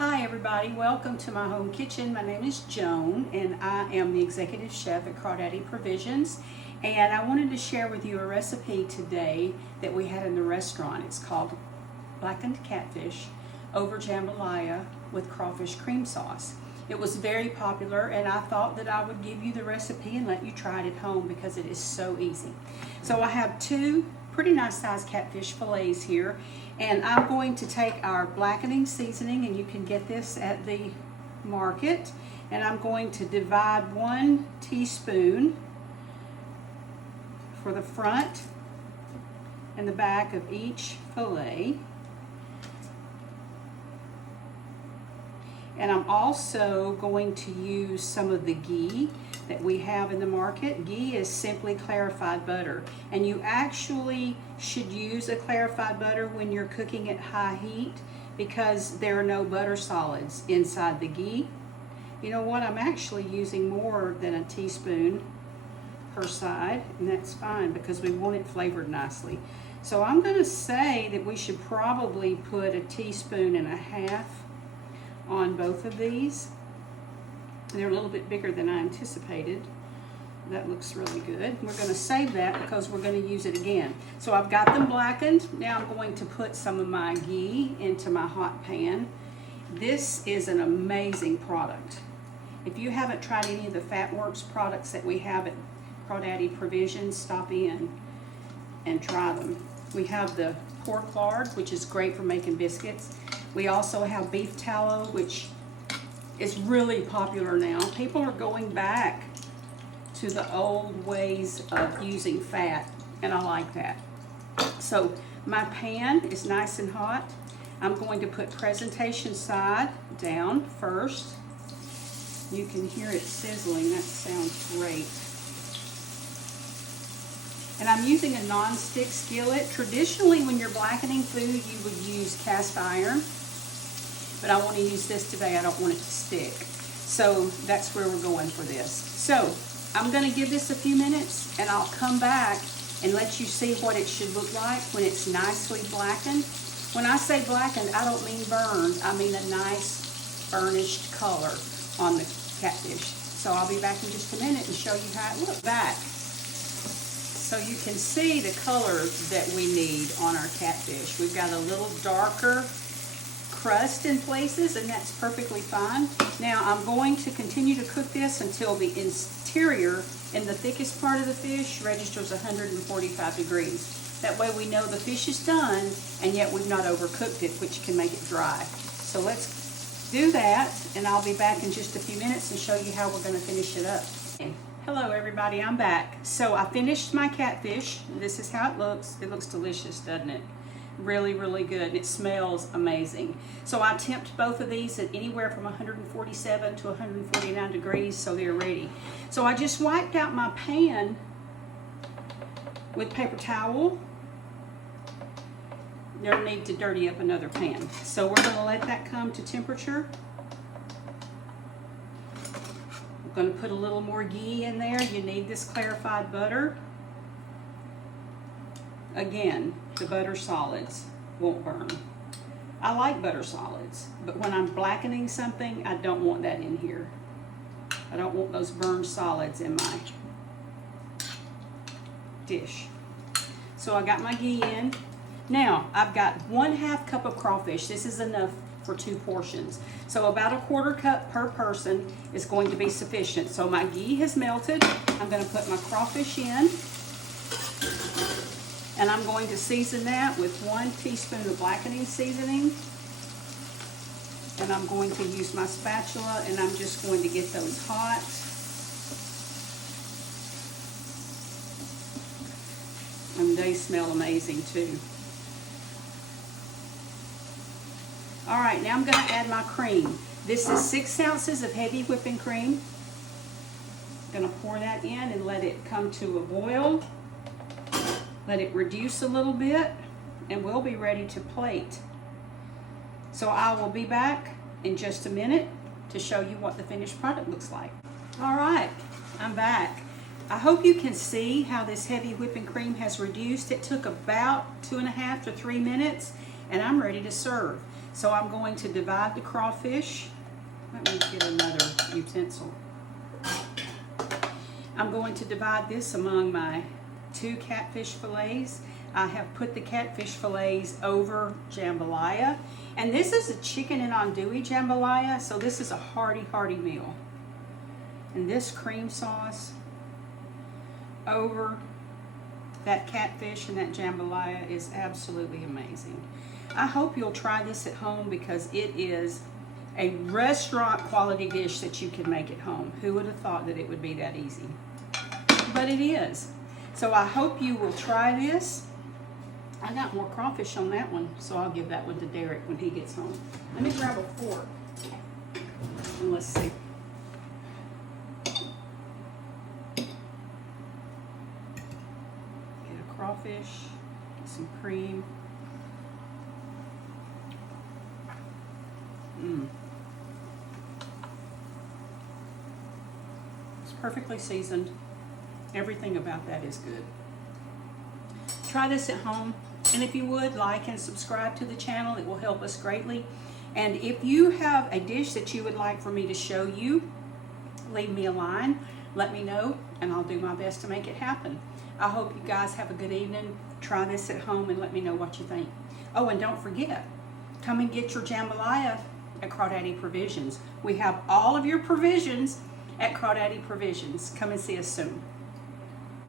Hi everybody, welcome to my home kitchen. My name is Joan and I am the executive chef at Crawdaddy Provisions, and I wanted to share with you a recipe today that we had in the restaurant. It's called Blackened Catfish over Jambalaya with Crawfish Cream Sauce. It was very popular and I thought that I would give you the recipe and let you try it at home because it is so easy. So I have two pretty nice sized catfish fillets here, and I'm going to take our blackening seasoning, and you can get this at the market, and I'm going to divide 1 teaspoon for the front and the back of each fillet. And I'm also going to use some of the ghee that we have in the market. Ghee is simply clarified butter, and you actually should use a clarified butter when you're cooking at high heat because there are no butter solids inside the ghee. You know what, I'm actually using more than a teaspoon per side, and that's fine because we want it flavored nicely. So I'm going to say that we should probably put 1.5 teaspoons on both of these. They're a little bit bigger than I anticipated. That looks really good. We're going to save that because we're going to use it again. So I've got them blackened. Now I'm going to put some of my ghee into my hot pan. This is an amazing product. If you haven't tried any of the FatWorks products that we have at Crawdaddy Provisions, stop in and try them. We have the pork lard, which is great for making biscuits. We also have beef tallow, which is really popular now. People are going back to the old ways of using fat, and I like that. So my pan is nice and hot. I'm going to put presentation side down first. You can hear it sizzling. That sounds great. And I'm using a non-stick skillet. Traditionally, when you're blackening food, you would use cast iron. But I want to use this today. I don't want it to stick. So that's where we're going for this. So I'm going to give this a few minutes and I'll come back and let you see what it should look like when it's nicely blackened. When I say blackened, I don't mean burned. I mean a nice burnished color on the catfish. So I'll be back in just a minute and show you how it looks. Back. So you can see the color that we need on our catfish. We've got a little darker crust in places, and that's perfectly fine. Now I'm going to continue to cook this until the interior and the thickest part of the fish registers 145 degrees. That way we know the fish is done, and yet we've not overcooked it, which can make it dry. So let's do that, and I'll be back in just a few minutes and show you how we're going to finish it up. Hello everybody, I'm back. So I finished my catfish. This is how it looks. It looks delicious, doesn't it? Really, really good. It smells amazing. So I temped both of these at anywhere from 147 to 149 degrees, so they're ready. So I just wiped out my pan with paper towel. No need to dirty up another pan. So we're going to let that come to temperature. I'm going to put a little more ghee in there. You need this clarified butter. Again, the butter solids won't burn. I like butter solids, but when I'm blackening something, I don't want that in here. I don't want those burned solids in my dish. So I got my ghee in. Now, I've got 1/2 cup of crawfish. This is enough for 2 portions. So about 1/4 cup per person is going to be sufficient. So my ghee has melted. I'm going to put my crawfish in. And I'm going to season that with 1 teaspoon of blackening seasoning. And I'm going to use my spatula, and I'm just going to get those hot. And they smell amazing too. All right, now I'm going to add my cream. This is 6 ounces of heavy whipping cream. I'm going to pour that in and let it come to a boil. Let it reduce a little bit, and we'll be ready to plate. So I will be back in just a minute to show you what the finished product looks like. All right, I'm back. I hope you can see how this heavy whipping cream has reduced. It took about 2.5 to 3 minutes, and I'm ready to serve. So I'm going to divide the crawfish. Let me get another utensil. I'm going to divide this among my 2 catfish fillets. I have put the catfish fillets over jambalaya. And this is a chicken and andouille jambalaya, so this is a hearty, hearty meal. And this cream sauce over that catfish and that jambalaya is absolutely amazing. I hope you'll try this at home because it is a restaurant quality dish that you can make at home. Who would have thought that it would be that easy? But it is. So I hope you will try this. I got more crawfish on that one, so I'll give that one to Derek when he gets home. Let me grab a fork and let's see. Get a crawfish, get some cream. It's perfectly seasoned. Everything about that is good. Try this at home, and if you would, like and subscribe to the channel. It will help us greatly. And if you have a dish that you would like for me to show you, leave me a line, let me know, and I'll do my best to make it happen. I hope you guys have a good evening. Try this at home and let me know what you think. Oh, and don't forget, come and get your jambalaya at Crawdaddy Provisions. We have all of your provisions at Crawdaddy Provisions. Come and see us soon.